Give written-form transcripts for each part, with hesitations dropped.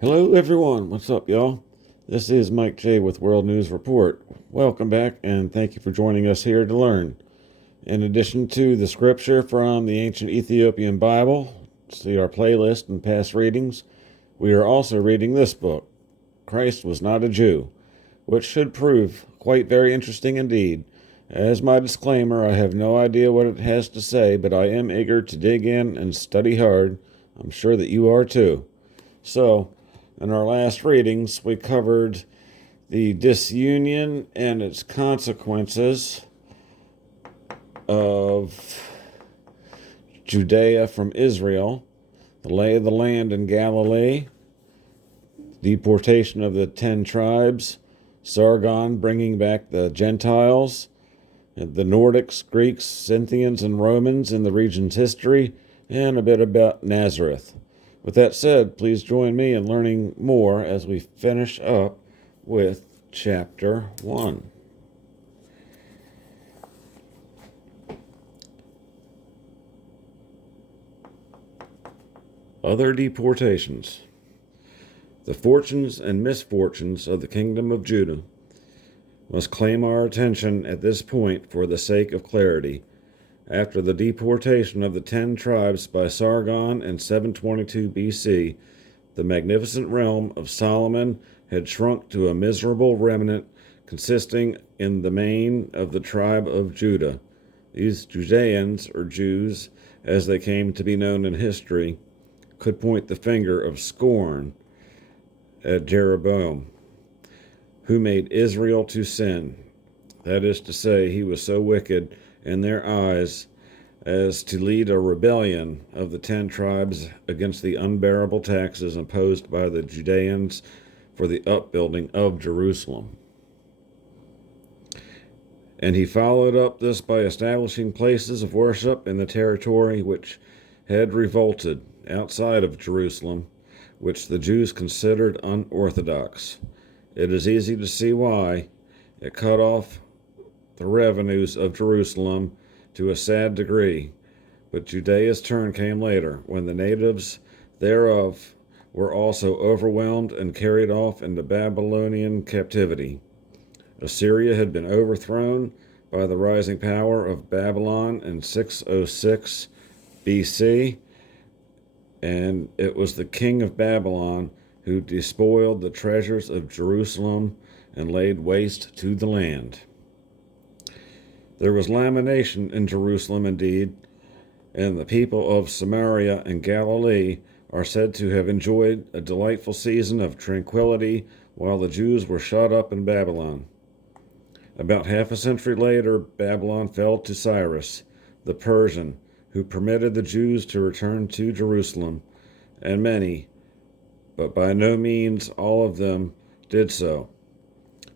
Hello, everyone. What's up, y'all? This is Mike J with World News Report. Welcome back, and thank you for joining us here to learn. In addition to the scripture from the ancient Ethiopian Bible, see our playlist and past readings, we are also reading this book, Christ Was Not a Jew, which should prove quite very interesting indeed. As my disclaimer, I have no idea what it has to say, but I am eager to dig in and study hard. I'm sure that you are too. So, in our last readings, we covered the disunion and its consequences of Judea from Isreal, the lay of the land in Galilee, deportation of the 10 tribes, Sargon bringing back the Gentiles, the Nordics, Greeks, Sythians, and Romans in the region's history, and a bit about Nazareth. With that said, please join me in learning more as we finish up with Chapter 1. Other deportations. The fortunes and misfortunes of the kingdom of Judah must claim our attention at this point for the sake of clarity. After the deportation of the 10 tribes by Sargon in 722 BC, the magnificent realm of Solomon had shrunk to a miserable remnant consisting in the main of the tribe of Judah. These Judeans, or Jews, as they came to be known in history, could point the finger of scorn at Jeroboam, who made Israel to sin. That is to say, he was so wicked in their eyes as to lead a rebellion of the 10 tribes against the unbearable taxes imposed by the Judeans for the upbuilding of Jerusalem. And he followed up this by establishing places of worship in the territory which had revolted outside of Jerusalem, which the Jews considered unorthodox. It is easy to see why it cut off the revenues of Jerusalem to a sad degree, but Judea's turn came later, when the natives thereof were also overwhelmed and carried off into Babylonian captivity. Assyria had been overthrown by the rising power of Babylon in 606 BC, and it was the king of Babylon who despoiled the treasures of Jerusalem and laid waste to the land. There was lamentation in Jerusalem indeed, and the people of Samaria and Galilee are said to have enjoyed a delightful season of tranquility while the Jews were shut up in Babylon. About half a century later, Babylon fell to Cyrus, the Persian, who permitted the Jews to return to Jerusalem, and many, but by no means all of them, did so.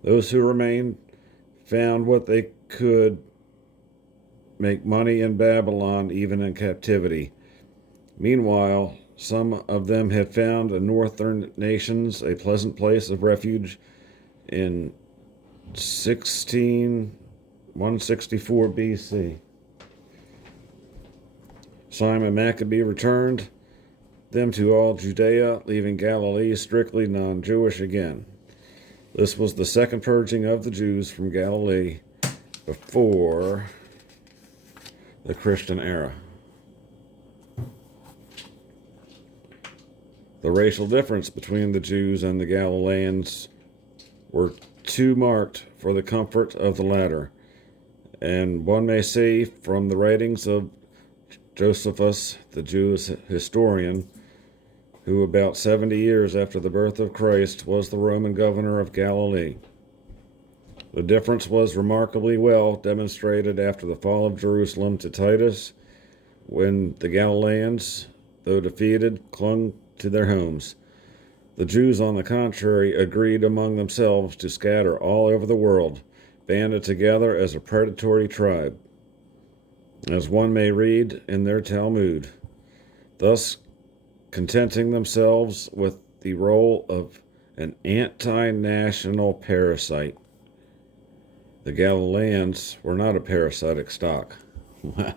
Those who remained found what they could make money in Babylon, even in captivity. Meanwhile, some of them had found in northern nations a pleasant place of refuge in 164 BC. Simon Maccabee returned them to all Judea, leaving Galilee strictly non-Jewish again. This was the second purging of the Jews from Galilee before the Christian era. The racial difference between the Jews and the Galileans were too marked for the comfort of the latter, and one may see from the writings of Josephus, the Jewish historian, who about 70 years after the birth of Christ was the Roman governor of Galilee. The difference was remarkably well demonstrated after the fall of Jerusalem to Titus, when the Galileans, though defeated, clung to their homes. The Jews, on the contrary, agreed among themselves to scatter all over the world, banded together as a predatory tribe, as one may read in their Talmud, thus contenting themselves with the role of an anti-national parasite. The Galileans were not a parasitic stock. Wow.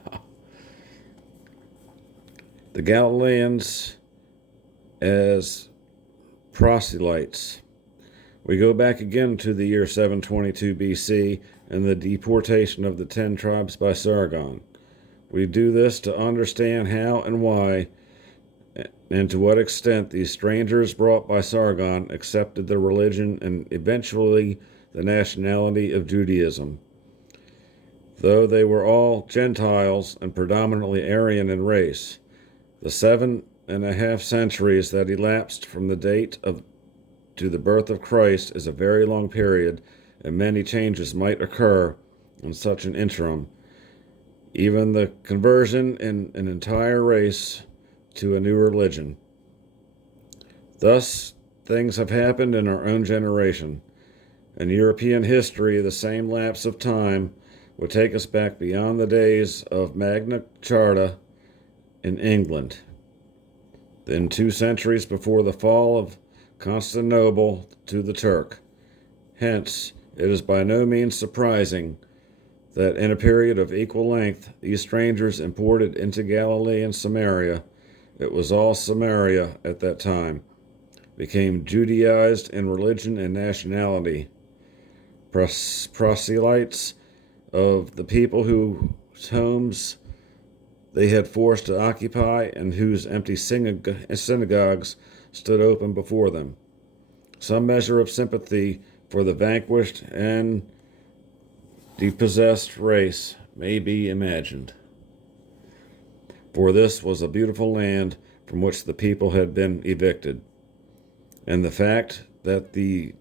The Galileans, as proselytes. We go back again to the year 722 BC and the deportation of the 10 tribes by Sargon. We do this to understand how and why and to what extent these strangers brought by Sargon accepted the religion and eventually the nationality of Judaism. Though they were all Gentiles and predominantly Aryan in race, the 7.5 centuries that elapsed from the date to the birth of Christ is a very long period, and many changes might occur in such an interim. Even the conversion in an entire race to a new religion. Thus, things have happened in our own generation. In European history, the same lapse of time would take us back beyond the days of Magna Charta in England. Then 2 centuries before the fall of Constantinople to the Turk. Hence, it is by no means surprising that in a period of equal length, these strangers imported into Galilee and Samaria, it was all Samaria at that time, became Judaized in religion and nationality. Proselytes of the people whose homes they had forced to occupy and whose empty synagogues stood open before them. Some measure of sympathy for the vanquished and depossessed race may be imagined. For this was a beautiful land from which the people had been evicted, and the fact that the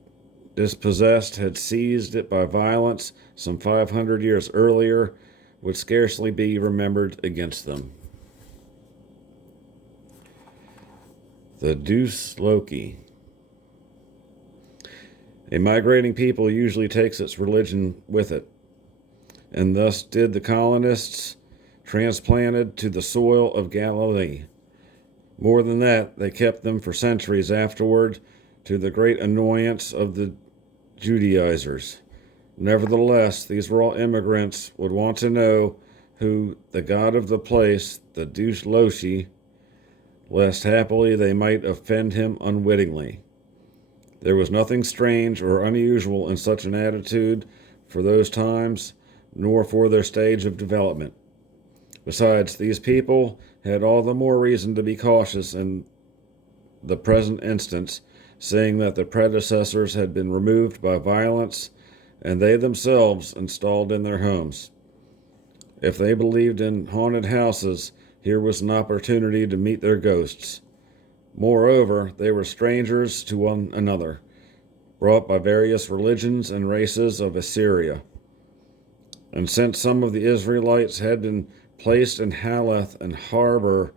dispossessed had seized it by violence some 500 years earlier would scarcely be remembered against them. The Deus Loci. A migrating people usually takes its religion with it, and thus did the colonists transplanted to the soil of Galilee. More than that, they kept them for centuries afterward, to the great annoyance of the Judaizers. Nevertheless, these raw immigrants would want to know who the god of the place, the Deus Loci, lest happily they might offend him unwittingly. There was nothing strange or unusual in such an attitude for those times, nor for their stage of development. Besides, these people had all the more reason to be cautious in the present instance, seeing that the predecessors had been removed by violence and they themselves installed in their homes. If they believed in haunted houses, here was an opportunity to meet their ghosts. Moreover, they were strangers to one another, brought by various religions and races of Assyria. And since some of the Israelites had been placed in Haleth and Harbor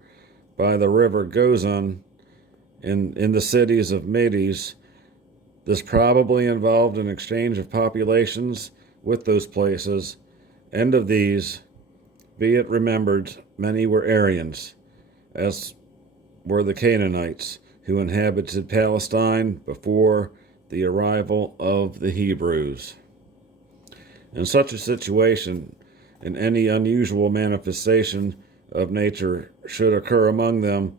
by the river Gozan in the cities of Medes, this probably involved an exchange of populations with those places, and of these, be it remembered, many were Aryans, as were the Canaanites, who inhabited Palestine before the arrival of the Hebrews. In such a situation, and any unusual manifestation of nature should occur among them,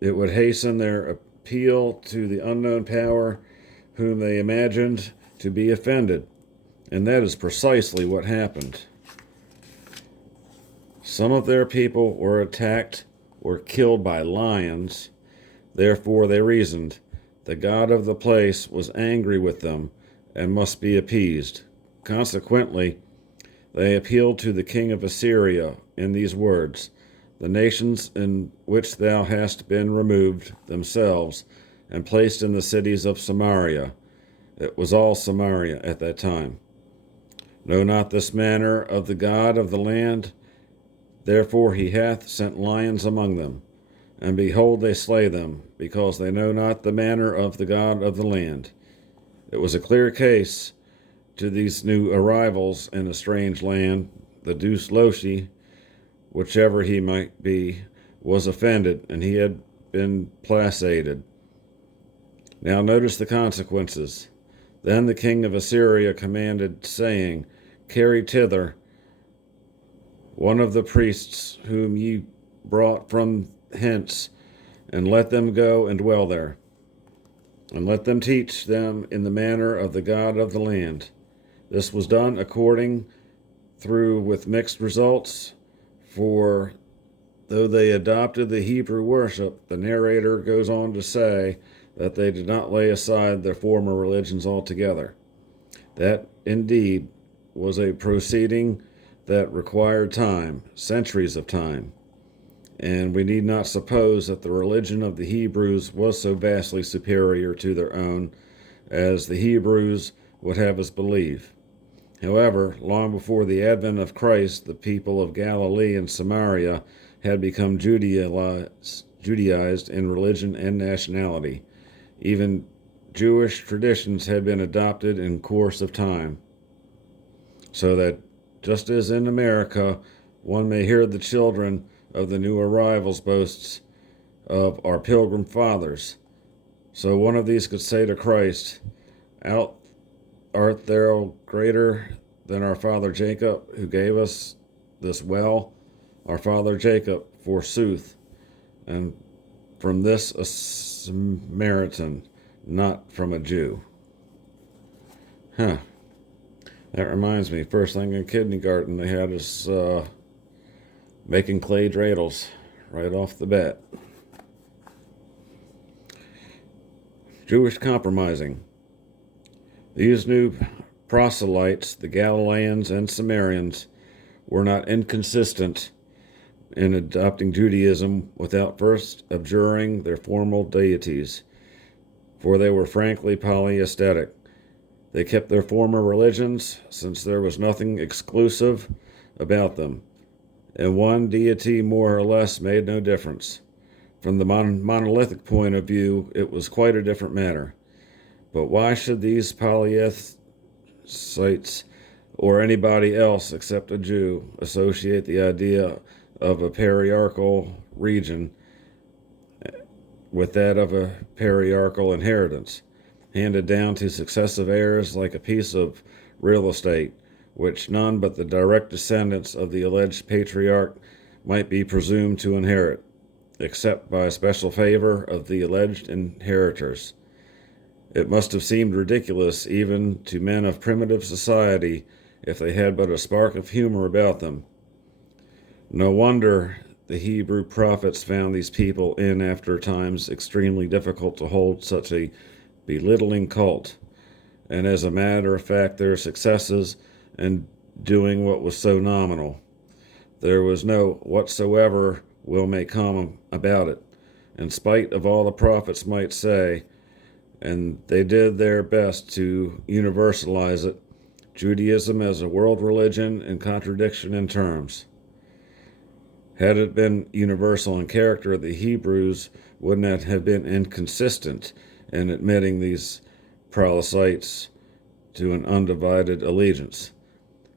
it would hasten their appeal to the unknown power whom they imagined to be offended. And that is precisely what happened. Some of their people were attacked or killed by lions. Therefore they reasoned, the god of the place was angry with them and must be appeased. Consequently, they appealed to the king of Assyria in these words, the nations in which thou hast been removed themselves and placed in the cities of Samaria. It was all Samaria at that time. Know not this manner of the God of the land? Therefore he hath sent lions among them, and behold, they slay them, because they know not the manner of the God of the land. It was a clear case to these new arrivals in a strange land. The Deus Loci, whichever he might be, was offended, and he had been placated. Now notice the consequences. Then the king of Assyria commanded, saying, carry thither one of the priests whom ye brought from hence, and let them go and dwell there. and let them teach them in the manner of the God of the land. This was done according through with mixed results, for though they adopted the Hebrew worship, the narrator goes on to say that they did not lay aside their former religions altogether. That indeed was a proceeding that required time, centuries of time, and we need not suppose that the religion of the Hebrews was so vastly superior to their own as the Hebrews would have us believe. However, long before the advent of Christ, the people of Galilee and Samaria had become Judaized in religion and nationality. Even Jewish traditions had been adopted in course of time, so that just as in America, one may hear the children of the new arrivals boasts of our pilgrim fathers, so one of these could say to Christ, Art thou greater than our father Jacob, who gave us this well? Our father Jacob, forsooth, and from this a Samaritan, not from a Jew. That reminds me, first thing in kindergarten they had us making clay dreidels right off the bat. Jewish compromising. These new proselytes, the Galileans and Samaritans, were not inconsistent in adopting Judaism without first abjuring their formal deities, for they were frankly polytheistic. They kept their former religions, since there was nothing exclusive about them, and one deity more or less made no difference. From the monolithic point of view, it was quite a different matter. But why should these polytheists, or anybody else except a Jew, associate the idea of a patriarchal region with that of a patriarchal inheritance, handed down to successive heirs like a piece of real estate, which none but the direct descendants of the alleged patriarch might be presumed to inherit, except by special favor of the alleged inheritors? It must have seemed ridiculous even to men of primitive society if they had but a spark of humor about them. No wonder the Hebrew prophets found these people in after times extremely difficult to hold such a belittling cult, and as a matter of fact their successes in doing what was so nominal. There was no whatsoever will may come about it, in spite of all the prophets might say, and they did their best to universalize it, Judaism as a world religion in contradiction in terms. Had it been universal in character, the Hebrews would not have been inconsistent in admitting these proselytes to an undivided allegiance.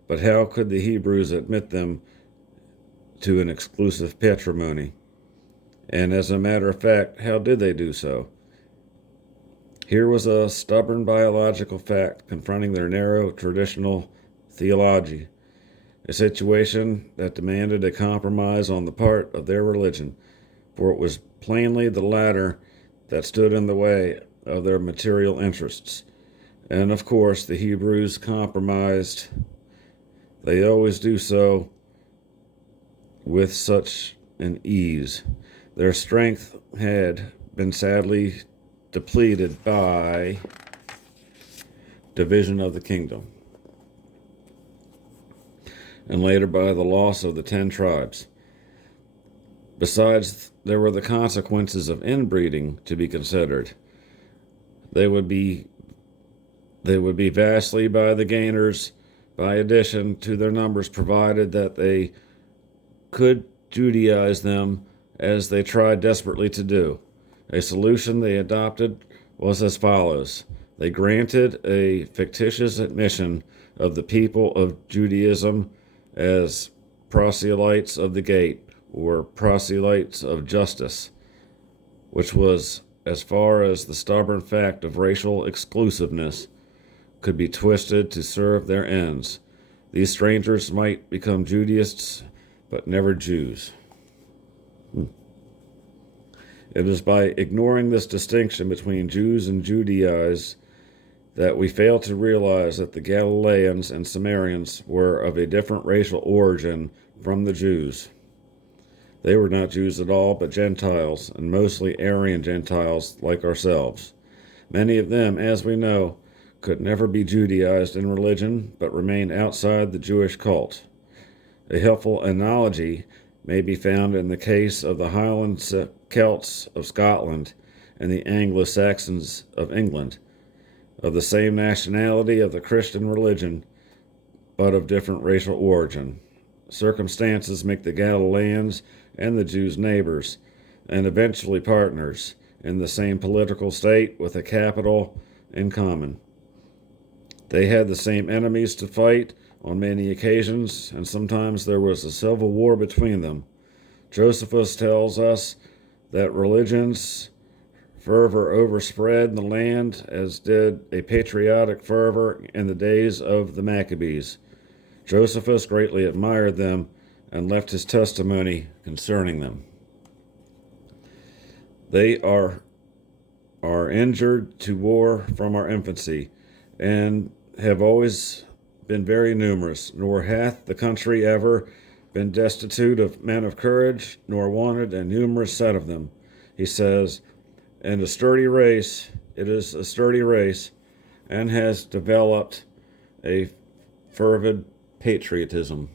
But how could the Hebrews admit them to an exclusive patrimony? And as a matter of fact, how did they do so? Here was a stubborn biological fact confronting their narrow traditional theology, a situation that demanded a compromise on the part of their religion, for it was plainly the latter that stood in the way of their material interests. And of course, the Hebrews compromised. They always do so with such an ease. Their strength had been sadly depleted by division of the kingdom, and later by the loss of the 10 tribes. Besides, there were the consequences of inbreeding to be considered. They would be vastly by the gainers by addition to their numbers, provided that they could Judaize them as they tried desperately to do. A solution they adopted was as follows. They granted a fictitious admission of the people of Judaism as proselytes of the gate, or proselytes of justice, which was as far as the stubborn fact of racial exclusiveness could be twisted to serve their ends. These strangers might become Judaists, but never Jews. It is by ignoring this distinction between Jews and Judaizers that we fail to realize that the Galileans and Samaritans were of a different racial origin from the Jews. They were not Jews at all, but Gentiles, and mostly Aryan Gentiles like ourselves. Many of them, as we know, could never be Judaized in religion, but remained outside the Jewish cult. A helpful analogy may be found in the case of the Highland Celts of Scotland and the Anglo-Saxons of England, of the same nationality of the Christian religion, but of different racial origin. Circumstances make the Galileans and the Jews neighbors, and eventually partners, in the same political state with a capital in common. They had the same enemies to fight on many occasions, and sometimes there was a civil war between them. Josephus tells us that religion's fervor overspread the land, as did a patriotic fervor in the days of the Maccabees. Josephus greatly admired them and left his testimony concerning them. They are injured to war from our infancy, and have always been very numerous, nor hath the country ever been destitute of men of courage, nor wanted a numerous set of them. He says, and a sturdy race, it is a sturdy race, and has developed a fervid patriotism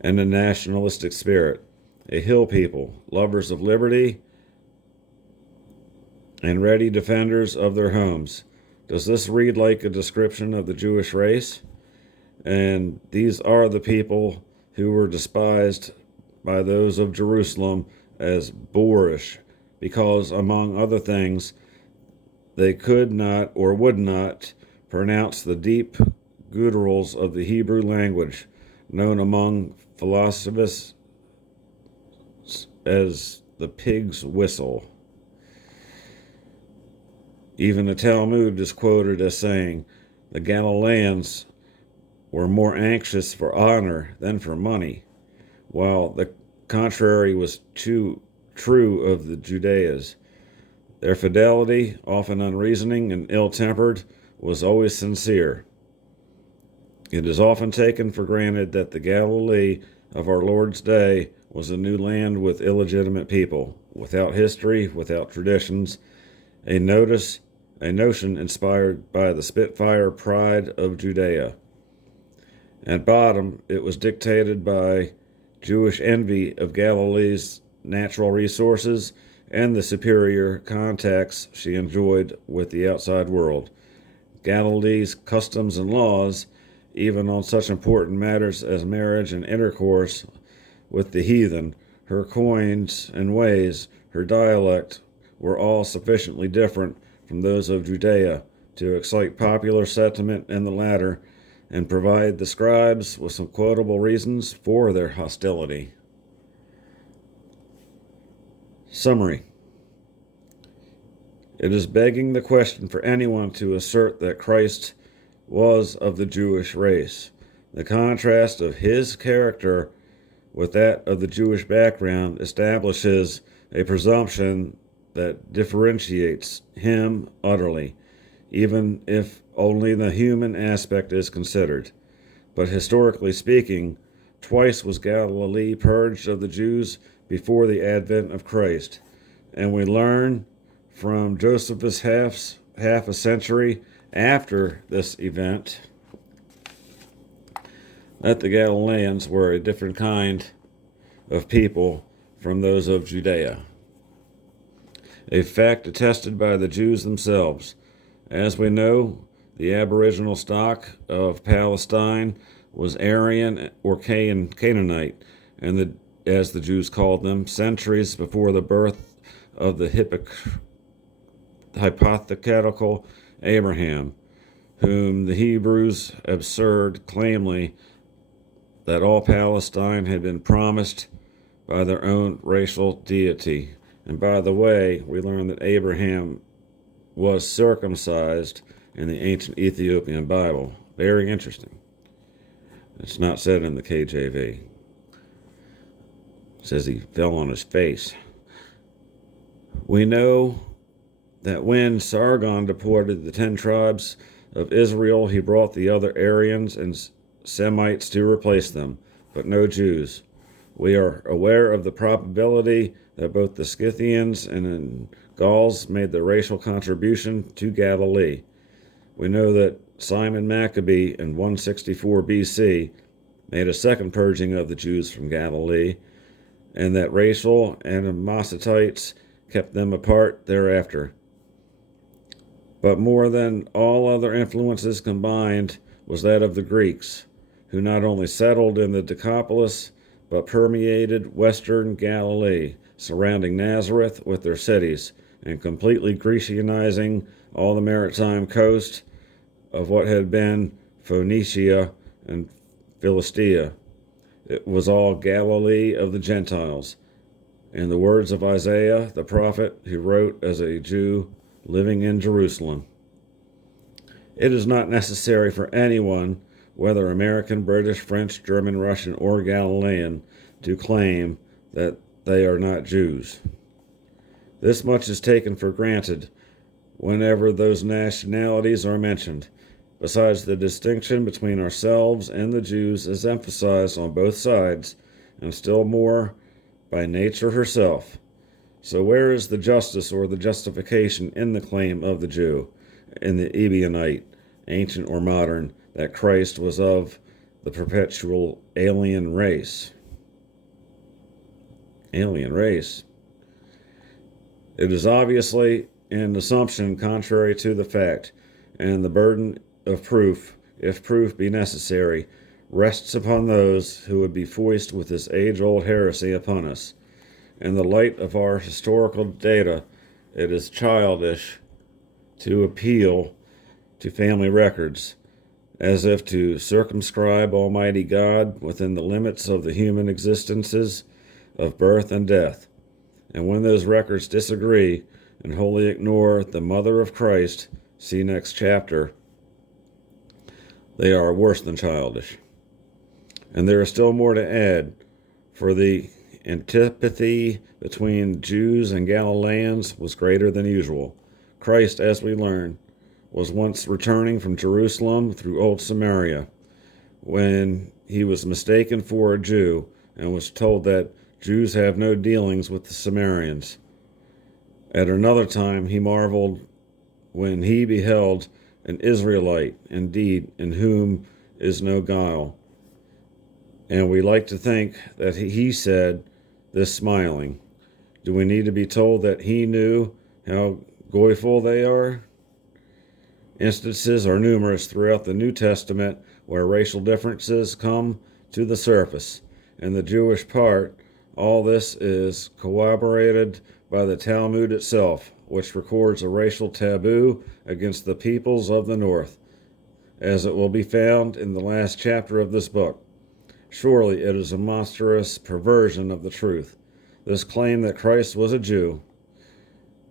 and a nationalistic spirit, a hill people, lovers of liberty, and ready defenders of their homes. Does this read like a description of the Jewish race? And these are the people who were despised by those of Jerusalem as boorish, because, among other things, they could not or would not pronounce the deep gutturals of the Hebrew language, known among philosophers as the pig's whistle. Even the Talmud is quoted as saying, the Galileans were more anxious for honor than for money, while the contrary was true of the Judeans. Their fidelity, often unreasoning and ill-tempered, was always sincere. It is often taken for granted that the Galilee of our Lord's day was a new land with illegitimate people, without history, without traditions, a notion inspired by the Spitfire pride of Judea. At bottom, it was dictated by Jewish envy of Galilee's natural resources and the superior contacts she enjoyed with the outside world. Galilee's customs and laws, even on such important matters as marriage and intercourse with the heathen, her coins and ways, her dialect, were all sufficiently different from those of Judea to excite popular sentiment in the latter and provide the scribes with some quotable reasons for their hostility. Summary. It is begging the question for anyone to assert that Christ was of the Jewish race. The contrast of his character with that of the Jewish background establishes a presumption that differentiates him utterly, even if only the human aspect is considered. But historically speaking, twice was Galilee purged of the Jews before the advent of Christ, and we learn from Josephus half a century after this event that the Galileans were a different kind of people from those of Judea, a fact attested by the Jews themselves. As we know, the aboriginal stock of Palestine was Aryan or Canaanite, and as the Jews called them, centuries before the birth of the hypothetical Abraham, whom the Hebrews asserted claimly that all Palestine had been promised by their own racial deity. And by the way, we learn that Abraham was circumcised in the ancient Ethiopian Bible. Very interesting. It's not said in the KJV. It says he fell on his face. We know that when Sargon deported the 10 tribes of Israel, he brought the other Aryans and Semites to replace them, but no Jews. We are aware of the probability that both the Scythians and Gauls made the racial contribution to Galilee. We know that Simon Maccabee in 164 BC made a second purging of the Jews from Galilee, and that racial animosities kept them apart thereafter. But more than all other influences combined was that of the Greeks, who not only settled in the Decapolis, but permeated western Galilee, surrounding Nazareth with their cities, and completely Grecianizing all the maritime coast of what had been Phoenicia and Philistia. It was all Galilee of the Gentiles. In the words of Isaiah, the prophet, who wrote as a Jew living in Jerusalem, it is not necessary for anyone, whether American, British, French, German, Russian, or Galilean, to claim that they are not Jews. This much is taken for granted whenever those nationalities are mentioned. Besides, the distinction between ourselves and the Jews is emphasized on both sides, and still more by nature herself. So where is the justice or the justification in the claim of the Jew, in the Ebionite, ancient or modern, that Christ was of the perpetual alien race? Alien race. It is obviously an assumption contrary to the fact, and the burden of proof, if proof be necessary, rests upon those who would be foist with this age-old heresy upon us. In the light of our historical data, it is childish to appeal to family records, as if to circumscribe Almighty God within the limits of the human existences of birth and death. And when those records disagree and wholly ignore the mother of Christ, see next chapter, they are worse than childish. And there is still more to add, for the antipathy between Jews and Galileans was greater than usual. Christ, as we learn, was once returning from Jerusalem through old Samaria, when he was mistaken for a Jew and was told that Jews have no dealings with the Samaritans. At another time he marveled when he beheld an Israelite, indeed, in whom is no guile. And we like to think that he said this smiling. Do we need to be told that he knew how goyful they are? Instances are numerous throughout the New Testament where racial differences come to the surface. In the Jewish part, all this is corroborated by the Talmud itself, which records a racial taboo against the peoples of the north, as it will be found in the last chapter of this book. Surely it is a monstrous perversion of the truth, this claim that Christ was a Jew,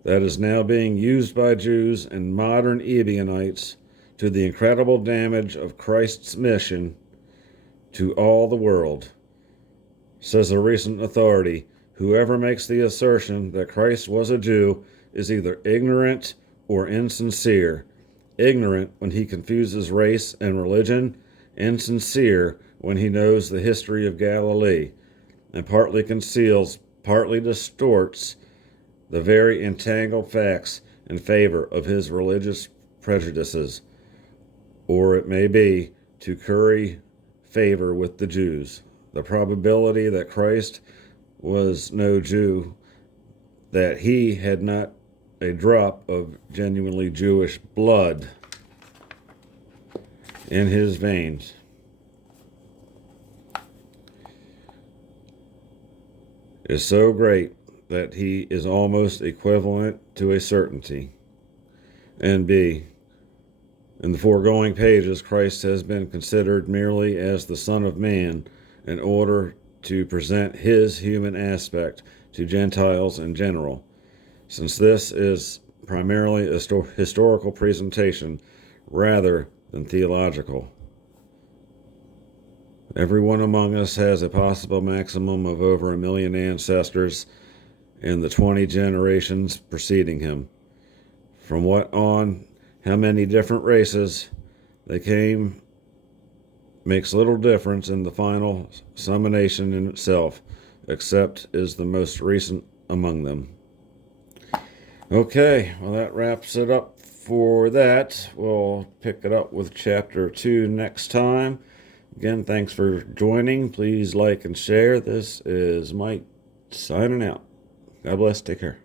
that is now being used by Jews and modern Ebionites to the incredible damage of Christ's mission to all the world. Says a recent authority, whoever makes the assertion that Christ was a Jew is either ignorant or insincere. Ignorant when he confuses race and religion, insincere when he knows the history of Galilee, and partly conceals, partly distorts the very entangled facts in favor of his religious prejudices, or it may be to curry favor with the Jews. The probability that Christ was no Jew, that he had not a drop of genuinely Jewish blood in his veins, is so great that he is almost equivalent to a certainty. And B, in the foregoing pages, Christ has been considered merely as the Son of Man in order to present his human aspect to Gentiles in general. Since this is primarily a historical presentation rather than theological. Everyone among us has a possible maximum of over 1 million ancestors, in the 20 generations preceding him. From what on, how many different races they came makes little difference in the final summation in itself, except is the most recent among them. Okay, well, that wraps it up for that. We'll pick it up with chapter 2 next time. Again, thanks for joining. Please like and share. This is Mike signing out. God bless. Take care.